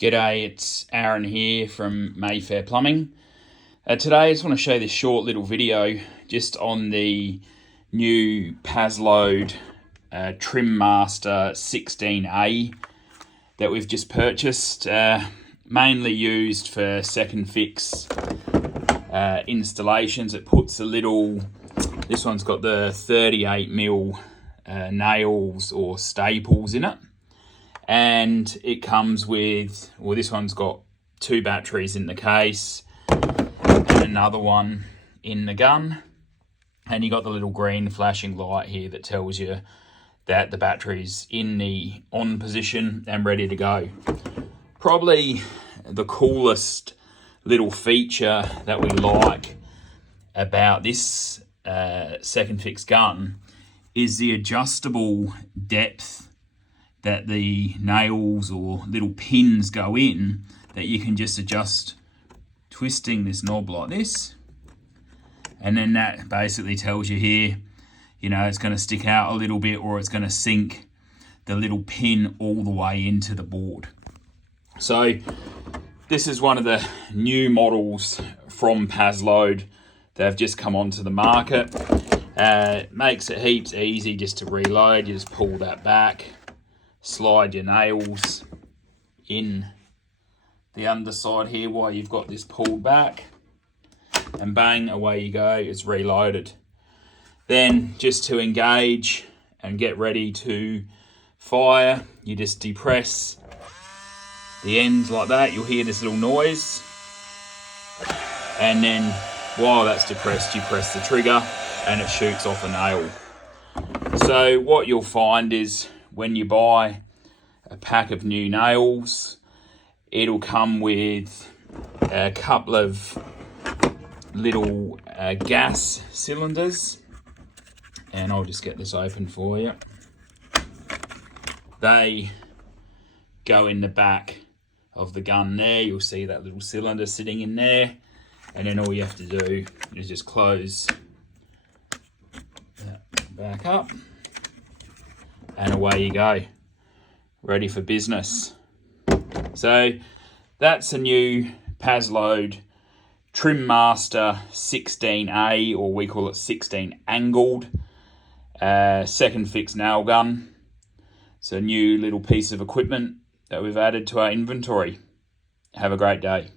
G'day, it's Aaron here from Mayfair Plumbing. Today I just want to show this short little video just on the new Paslode Trim Master 16A that we've just purchased, mainly used for second fix installations. It puts a little, this one's got the 38mm nails or staples in it. And it comes with, well, this one's got 2 batteries in the case and another one in the gun. And you got the little green flashing light here that tells you that the battery's in the on position and ready to go. Probably the coolest little feature that we like about this second fix gun is the adjustable depth that the nails or little pins go in, that you can just adjust twisting this knob like this, and then that basically tells you here, you know, it's going to stick out a little bit or it's going to sink the little pin all the way into the board. So this is one of the new models from Paslode that have just come onto the market. Makes it heaps easy just to reload. You just pull that back, slide your nails in the underside here while you've got this pulled back, and bang, away you go, it's reloaded. Then just to engage and get ready to fire, you just depress the ends like that. You'll hear this little noise, and then while that's depressed, you press the trigger and it shoots off a nail. So what you'll find is, when you buy a pack of new nails, it'll come with a couple of little gas cylinders, and I'll just get this open for you. They go in the back of the gun there. You'll see that little cylinder sitting in there, and then all you have to do is just close that back up, and away you go, ready for business. So that's a new Paslode Trim Master 16A, or we call it 16 angled, second fix nail gun. It's a new little piece of equipment that we've added to our inventory. Have a great day.